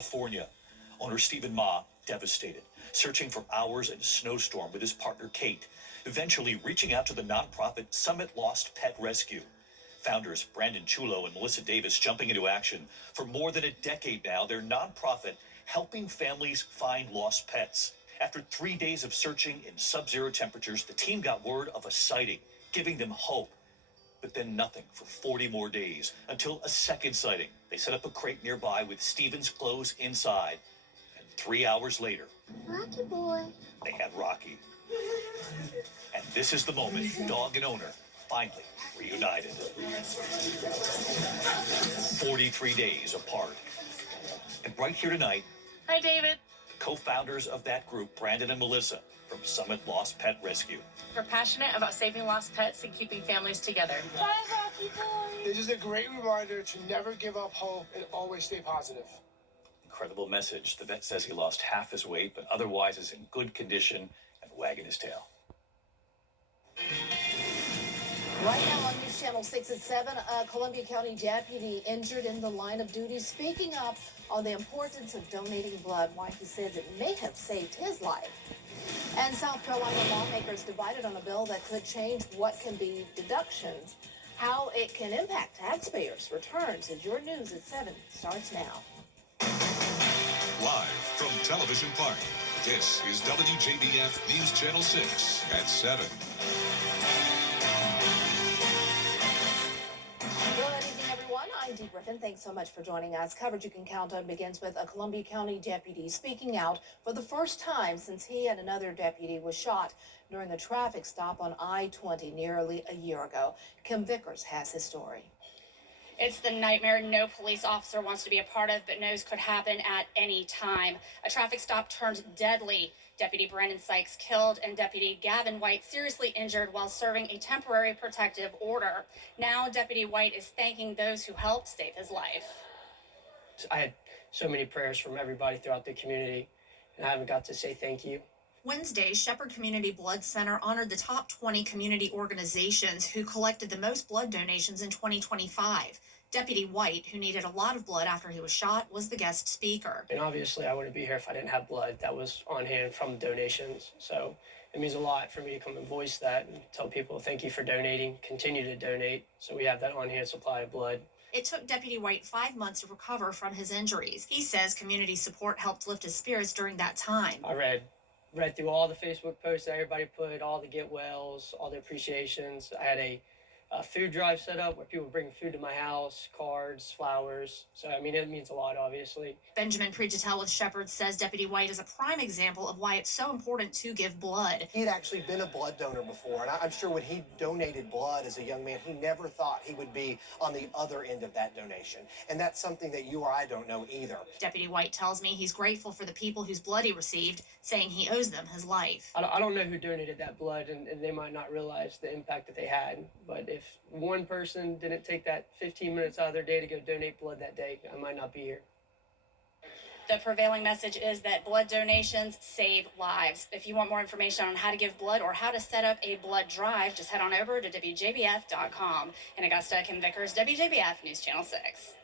California. Owner Stephen Ma devastated, searching for hours in a snowstorm with his partner Kate, eventually reaching out to the nonprofit Summit Lost Pet Rescue. Founders Brandon Chulo and Melissa Davis jumping into action. For more than a decade now, their nonprofit helping families find lost pets. After 3 days of searching in sub-zero temperatures, the team got word of a sighting, giving them hope. But then nothing for 40 more days until a second sighting. They set up a crate nearby with Steven's clothes inside. And 3 hours later, Rocky boy, they had Rocky. And this is the moment dog and owner finally reunited. 43 days apart. And right here tonight, hi, David. Co-founders of that group, Brandon and Melissa, from Summit Lost Pet Rescue. We're passionate about saving lost pets and keeping families together. bye, Rocky boy. This is a great reminder to never give up hope and always stay positive. Incredible message. The vet says he lost half his weight, but otherwise is in good condition and wagging his tail. Right now on News Channel 6 at 7, a Columbia County deputy injured in the line of duty speaking up on the importance of donating blood, why he says it may have saved his life. And South Carolina lawmakers divided on a bill that could change what can be deductions, how it can impact taxpayers' returns. As your News at 7 starts now. Live from Television Park, this is WJBF News Channel 6 at 7. Good evening, everyone. I'm Dee Griffin. Thanks so much for joining us. Coverage you can count on begins with a Columbia County deputy speaking out for the first time since he and another deputy was shot during a traffic stop on I-20 nearly a year ago. Kim Vickers has his story. It's the nightmare no police officer wants to be a part of, but knows could happen at any time. A traffic stop turned deadly. Deputy Brandon Sykes killed and Deputy Gavin White seriously injured while serving a temporary protective order. Now Deputy White is thanking those who helped save his life. I had so many prayers from everybody throughout the community, and I haven't got to say thank you. Wednesday, Shepherd Community Blood Center honored the top 20 community organizations who collected the most blood donations in 2025. Deputy White, who needed a lot of blood after he was shot, was the guest speaker. And obviously, I wouldn't be here if I didn't have blood that was on hand from donations. So it means a lot for me to come and voice that and tell people thank you for donating, continue to donate, so we have that on-hand supply of blood. It took Deputy White 5 months to recover from his injuries. He says community support helped lift his spirits during that time. I read through all the Facebook posts that everybody put, all the get wells, all the appreciations. I had a food drive set up where people bring food to my house, cards, flowers. So, I mean, it means a lot, obviously. Benjamin Pregetel with Shepherd says Deputy White is a prime example of why it's so important to give blood. He'd actually been a blood donor before, and I'm sure when he donated blood as a young man, he never thought he would be on the other end of that donation. And that's something that you or I don't know either. Deputy White tells me he's grateful for the people whose blood he received, saying he owes them his life. I don't know who donated that blood, and they might not realize the impact that they had, but if one person didn't take that 15 minutes out of their day to go donate blood that day, I might not be here. The prevailing message is that blood donations save lives. If you want more information on how to give blood or how to set up a blood drive, just head on over to WJBF.com. In Augusta, Kim Vickers, WJBF News Channel 6.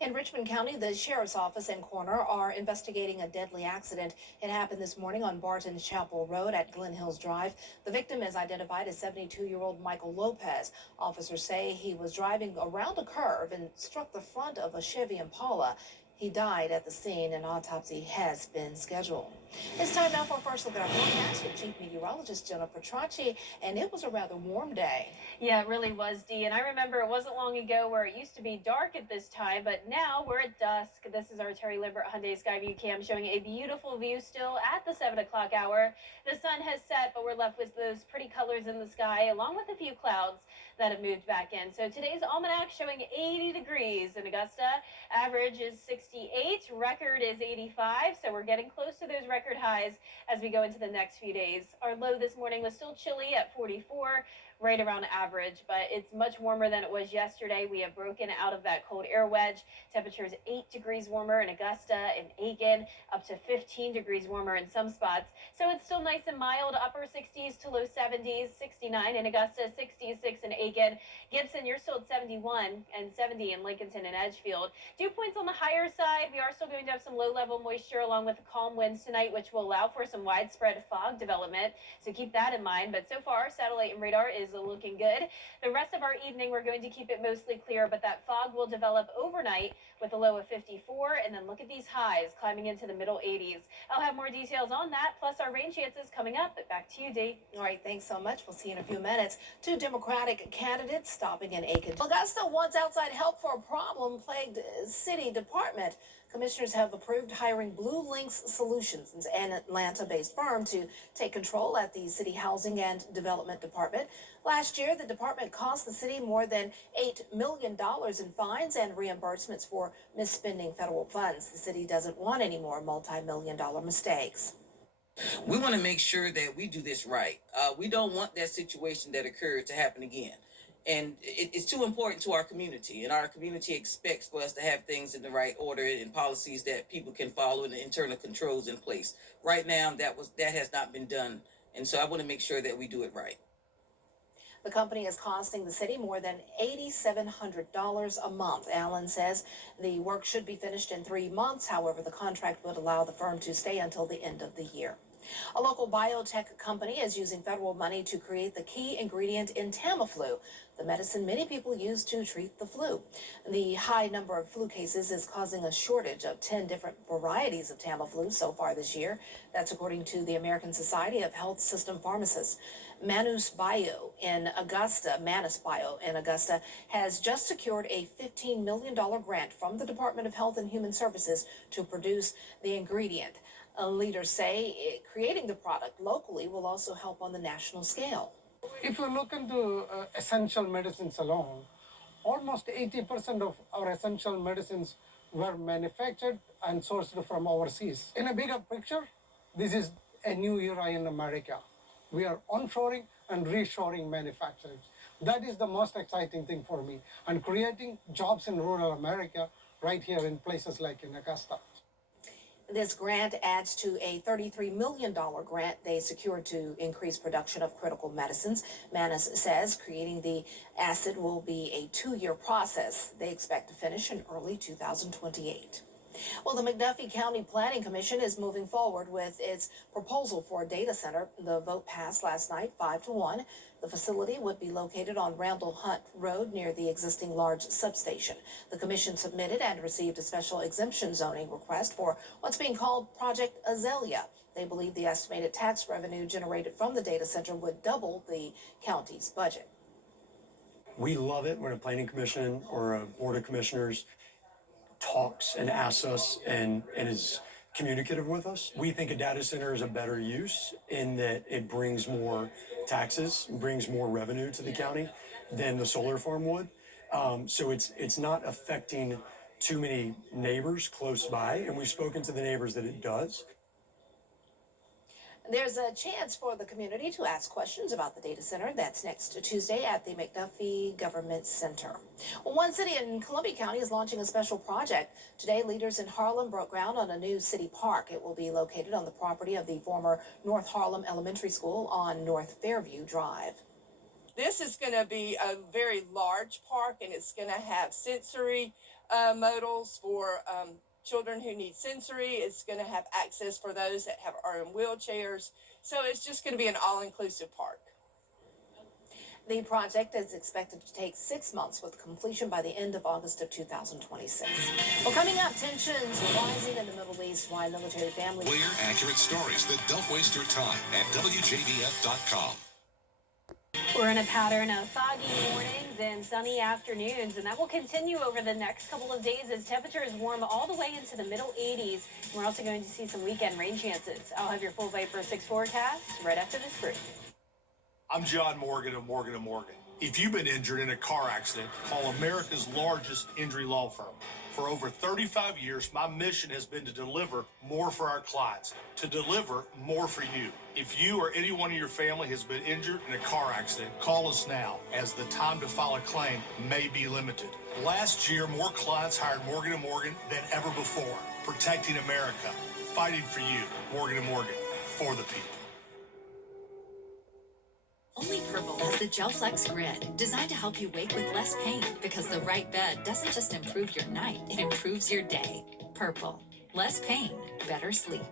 In Richmond County, the Sheriff's Office and coroner are investigating a deadly accident. It happened this morning on Barton Chapel Road at Glen Hills Drive. The victim is identified as 72-year-old Michael Lopez. Officers say he was driving around a curve and struck the front of a Chevy Impala. He died at the scene. An autopsy has been scheduled. It's time now for a first look at our forecast with Chief Meteorologist Jennifer Petracci, and it was a rather warm day. Yeah, it really was, Dee. And I remember it wasn't long ago where it used to be dark at this time, but now we're at dusk. This is our Terry Libbert Hyundai Skyview Cam showing a beautiful view still at the 7 o'clock hour. The sun has set, but we're left with those pretty colors in the sky, along with a few clouds that have moved back in. So today's almanac showing 80 degrees in Augusta. Average is 68, record is 85, so we're getting close to those record highs as we go into the next few days. Our low this morning was still chilly at 44. right around average, but it's much warmer than it was yesterday. We have broken out of that cold air wedge. Temperatures 8 degrees warmer in Augusta and Aiken, up to 15 degrees warmer in some spots. So it's still nice and mild, upper 60s to low 70s, 69 in Augusta, 66 in Aiken. Gibson, you're still at 71 and 70 in Lincolnton and Edgefield. Dew points on the higher side. We are still going to have some low-level moisture along with calm winds tonight, which will allow for some widespread fog development. So keep that in mind. But so far, satellite and radar is looking good. The rest of our evening, we're going to keep it mostly clear, but that fog will develop overnight with a low of 54. And then look at these highs climbing into the middle 80s. I'll have more details on that, plus our rain chances coming up. But back to you, Dee. All right, thanks so much. We'll see you in a few minutes. Two Democratic candidates stopping in Aiken. Augusta wants outside help for a problem-plagued city department. Commissioners have approved hiring Blue Links Solutions, an Atlanta-based firm, to take control at the City Housing and Development Department. Last year, the department cost the city more than $8 million in fines and reimbursements for misspending federal funds. The city doesn't want any more multi-million-dollar mistakes. We want to make sure that we do this right. We don't want that situation that occurred to happen again. And it's too important to our community, and our community expects for us to have things in the right order and policies that people can follow and the internal controls in place. Right now, that has not been done, and so I want to make sure that we do it right. The company is costing the city more than $8,700 a month. Allen says the work should be finished in 3 months. However, the contract would allow the firm to stay until the end of the year. A local biotech company is using federal money to create the key ingredient in Tamiflu, the medicine many people use to treat the flu. The high number of flu cases is causing a shortage of 10 different varieties of Tamiflu so far this year. That's according to the American Society of Health System Pharmacists. Manus Bio in Augusta has just secured a $15 million grant from the Department of Health and Human Services to produce the ingredient. Leaders say creating the product locally will also help on the national scale. If you look into essential medicines alone, almost 80% of our essential medicines were manufactured and sourced from overseas. In a bigger picture, this is a new era in America. We are onshoring and reshoring manufacturing. That is the most exciting thing for me, and creating jobs in rural America right here in places like in Augusta. This grant adds to a $33 million grant they secured to increase production of critical medicines. Manus says creating the acid will be a 2-year process. They expect to finish in early 2028. Well, the McDuffie County Planning Commission is moving forward with its proposal for a data center. The vote passed last night, 5-1. The facility would be located on Randall Hunt Road near the existing large substation. The commission submitted and received a special exemption zoning request for what's being called Project Azalea. They believe the estimated tax revenue generated from the data center would double the county's budget. We love it when a planning commission or a board of commissioners talks and asks us and is communicative with us. We think a data center is a better use in that it brings more taxes, brings more revenue to the county than the solar farm would. So it's not affecting too many neighbors close by, and we've spoken to the neighbors that it does. There's a chance for the community to ask questions about the data center. That's next Tuesday at the McDuffie Government Center. Well, one city in Columbia County is launching a special project. Today, leaders in Harlem broke ground on a new city park. It will be located on the property of the former North Harlem Elementary School on North Fairview Drive. This is going to be a very large park, and it's going to have sensory modals for children who need sensory. It's going to have access for those that are in wheelchairs. So it's just going to be an all-inclusive park. The project is expected to take 6 months with completion by the end of August of 2026. Well, coming up, tensions rising in the Middle East. Why military families... Clear, accurate stories that don't waste your time at WJBF.com. We're in a pattern of foggy mornings and sunny afternoons, and that will continue over the next couple of days as temperatures warm all the way into the middle 80s. We're also going to see some weekend rain chances. I'll have your full Viper 6 forecast right after this break. I'm John Morgan of Morgan & Morgan. If you've been injured in a car accident, call America's largest injury law firm, For over 35 years, my mission has been to deliver more for our clients, to deliver more for you. If you or anyone in your family has been injured in a car accident, call us now, as the time to file a claim may be limited. Last year, more clients hired Morgan & Morgan than ever before, protecting America, fighting for you. Morgan & Morgan, for the people. Only Purple has the Gel Flex Grid, designed to help you wake with less pain, because the right bed doesn't just improve your night, it improves your day. Purple. Less pain, better sleep.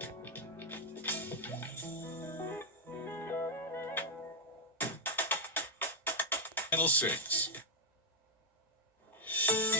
Channel 6.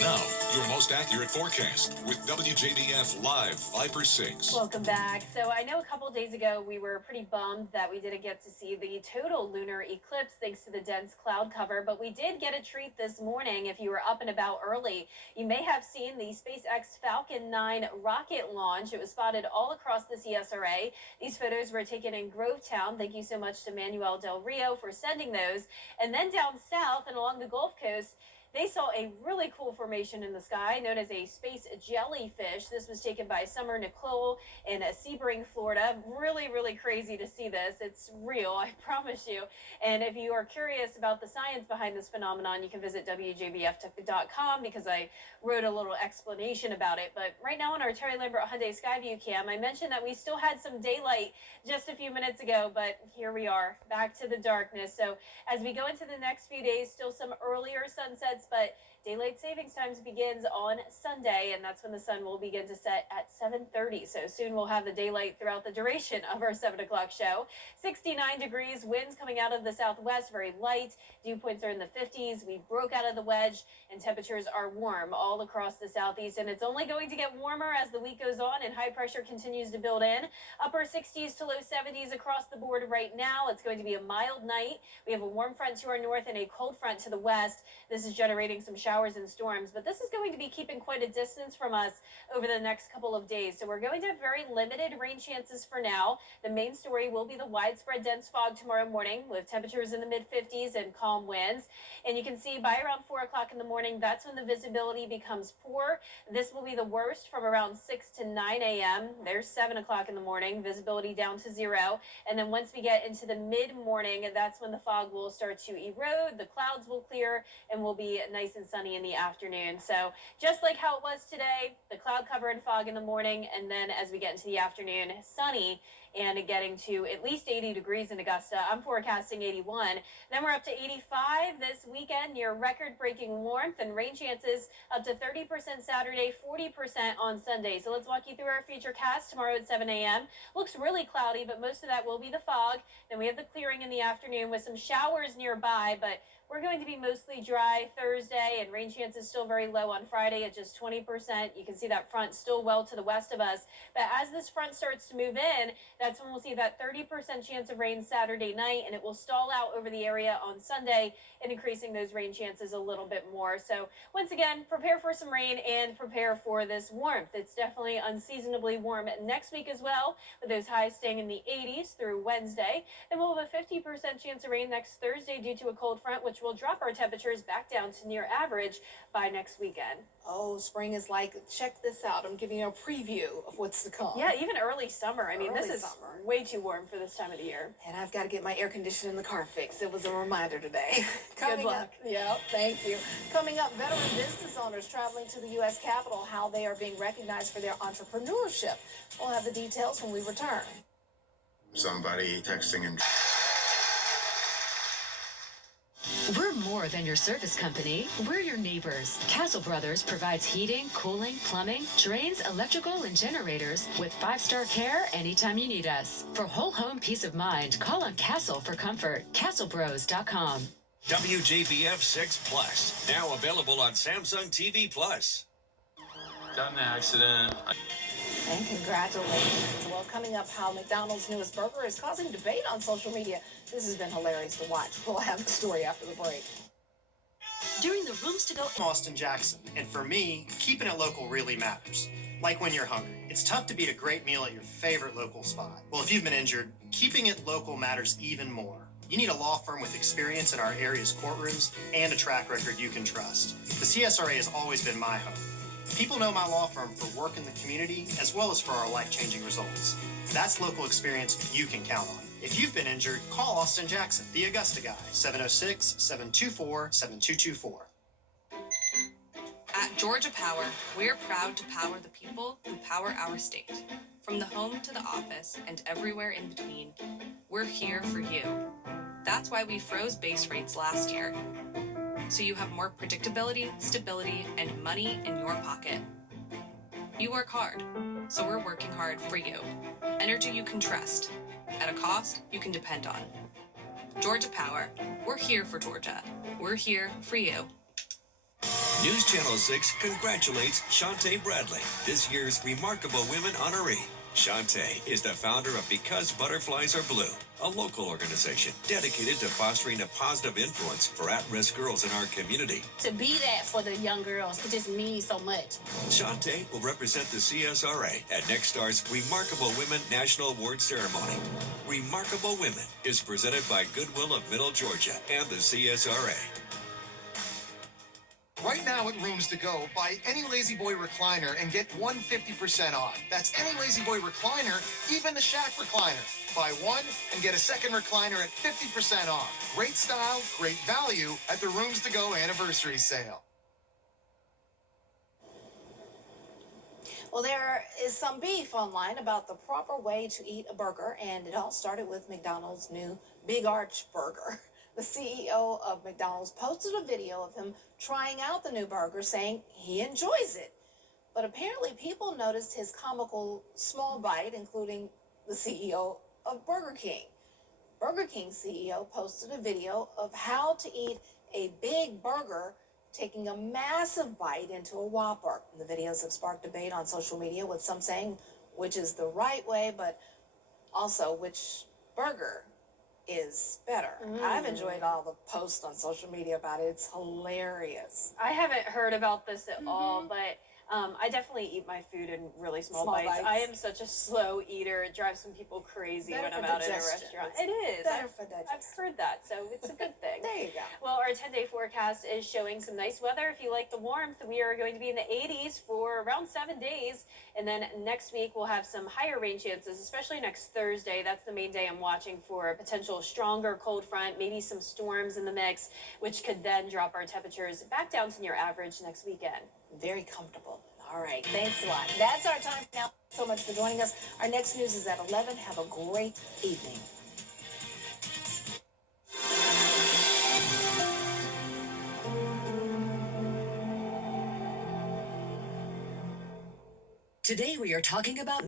Now, your most accurate forecast with WJBF Live 5/6. Welcome back. So I know a couple days ago we were pretty bummed that we didn't get to see the total lunar eclipse thanks to the dense cloud cover, but we did get a treat this morning. If you were up and about early, you may have seen the SpaceX Falcon 9 rocket launch. It was spotted all across the CSRA. These photos were taken in Grovetown. Thank you so much to Manuel Del Rio for sending those. And then down south and along the Gulf Coast, they saw a really cool formation in the sky known as a space jellyfish. This was taken by Summer Nicole in Sebring, Florida. Really, really crazy to see this. It's real, I promise you. And if you are curious about the science behind this phenomenon, you can visit WJBF.com because I wrote a little explanation about it. But right now on our Terry Lambert Hyundai Skyview cam, I mentioned that we still had some daylight just a few minutes ago, but here we are, back to the darkness. So as we go into the next few days, still some earlier sunsets, but daylight savings times begins on Sunday, and that's when the sun will begin to set at 7:30. So soon we'll have the daylight throughout the duration of our 7 o'clock show. 69 degrees, winds coming out of the southwest, very light. Dew points are in the 50s. We broke out of the wedge, and temperatures are warm all across the southeast. And it's only going to get warmer as the week goes on and high pressure continues to build in. Upper 60s to low 70s across the board right now. It's going to be a mild night. We have a warm front to our north and a cold front to the west. This is generating some showers and storms, but this is going to be keeping quite a distance from us over the next couple of days. So we're going to have very limited rain chances for now. The main story will be the widespread dense fog tomorrow morning with temperatures in the mid-50s and calm winds. And you can see by around 4 o'clock in the morning, that's when the visibility becomes poor. This will be the worst from around 6 to 9 a.m. There's 7 o'clock in the morning, visibility down to 0. And then once we get into the mid-morning, that's when the fog will start to erode, the clouds will clear, and will be nice and sunny in the afternoon. So just like how it was today, the cloud cover and fog in the morning, and then as we get into the afternoon, sunny and getting to at least 80 degrees in Augusta. I'm forecasting 81. Then we're up to 85 this weekend, near record-breaking warmth, and rain chances up to 30% Saturday, 40% on Sunday. So let's walk you through our future cast tomorrow at 7 a.m. Looks really cloudy, but most of that will be the fog. Then we have the clearing in the afternoon with some showers nearby, but we're going to be mostly dry Thursday, and rain chances still very low on Friday at just 20%. You can see that front still well to the west of us. But as this front starts to move in, that's when we'll see that 30% chance of rain Saturday night, and it will stall out over the area on Sunday and increasing those rain chances a little bit more. So once again, prepare for some rain and prepare for this warmth. It's definitely unseasonably warm next week as well, with those highs staying in the 80s through Wednesday. Then we'll have a 50% chance of rain next Thursday due to a cold front, which will drop our temperatures back down to near average by next weekend. Oh, spring is like, check this out. I'm giving you a preview of what's to come. Yeah, even early summer. I mean, Early this is summer. way too warm for this time of the year. And I've got to get my air conditioner in the car fixed. It was a reminder today. Good luck. Yeah, thank you. Coming up, veteran business owners traveling to the U.S. Capitol, how they are being recognized for their entrepreneurship. We'll have the details when we return. Somebody texting and... We're more than your service company. We're your neighbors. Castle Brothers provides heating, cooling, plumbing, drains, electrical, and generators with 5-star care anytime you need us. For whole home peace of mind, call on Castle for comfort. CastleBros.com. WJBF 6 Plus, now available on Samsung TV Plus. Got in an accident. And congratulations. Well, coming up, how McDonald's newest burger is causing debate on social media. This has been hilarious to watch. We'll have the story after the break. During the Rooms to Go, I'm Austin Jackson, and for me, keeping it local really matters. Like when you're hungry. It's tough to beat a great meal at your favorite local spot. Well, if you've been injured, keeping it local matters even more. You need a law firm with experience in our area's courtrooms and a track record you can trust. The CSRA has always been my home. People know my law firm for work in the community as well as for our life-changing results. That's local experience you can count on. If you've been injured, call Austin Jackson, the Augusta guy, 706-724-7224. At Georgia Power, we're proud to power the people who power our state. From the home to the office and everywhere in between, we're here for you. That's why we froze base rates last year, so you have more predictability, stability, and money in your pocket. You work hard, so we're working hard for you. Energy you can trust, at a cost you can depend on. Georgia Power, we're here for Georgia. We're here for you. News Channel 6 congratulates Shantae Bradley, this year's Remarkable Women honoree. Shantae is the founder of Because Butterflies Are Blue, a local organization dedicated to fostering a positive influence for at-risk girls in our community. To be that for the young girls, it just means so much. Shantae will represent the CSRA at next star's Remarkable Women National Award Ceremony. Remarkable Women is presented by Goodwill of Middle Georgia and the CSRA. Right now at Rooms to Go, buy any Lazy Boy recliner and get 150% off. That's any Lazy Boy recliner, even the Shack recliner. Buy one and get a second recliner at 50% off. Great style, great value at the Rooms to Go anniversary sale. Well, there is some beef online about the proper way to eat a burger, and it all started with McDonald's new Big Arch Burger. The CEO of McDonald's posted a video of him trying out the new burger, saying he enjoys it. But apparently people noticed his comical small bite, including the CEO of Burger King. Burger King CEO posted a video of how to eat a big burger, taking a massive bite into a Whopper. The videos have sparked debate on social media, with some saying which is the right way, but also which burger is better. I've enjoyed all the posts on social media about it. It's hilarious. I haven't heard about this at all, but I definitely eat my food in really small bites. I am such a slow eater. It drives some people crazy when I'm out at a restaurant. It is. Better for digestion. I've heard that, so it's a good thing. There you go. Well, our 10-day forecast is showing some nice weather. If you like the warmth, we are going to be in the 80s for around 7 days. And then next week, we'll have some higher rain chances, especially next Thursday. That's the main day I'm watching for a potential stronger cold front, maybe some storms in the mix, which could then drop our temperatures back down to near average next weekend. Very comfortable. All right. Thanks a lot. That's our time now. Thanks so much for joining us. Our next news is at 11. Have a great evening. Today we are talking about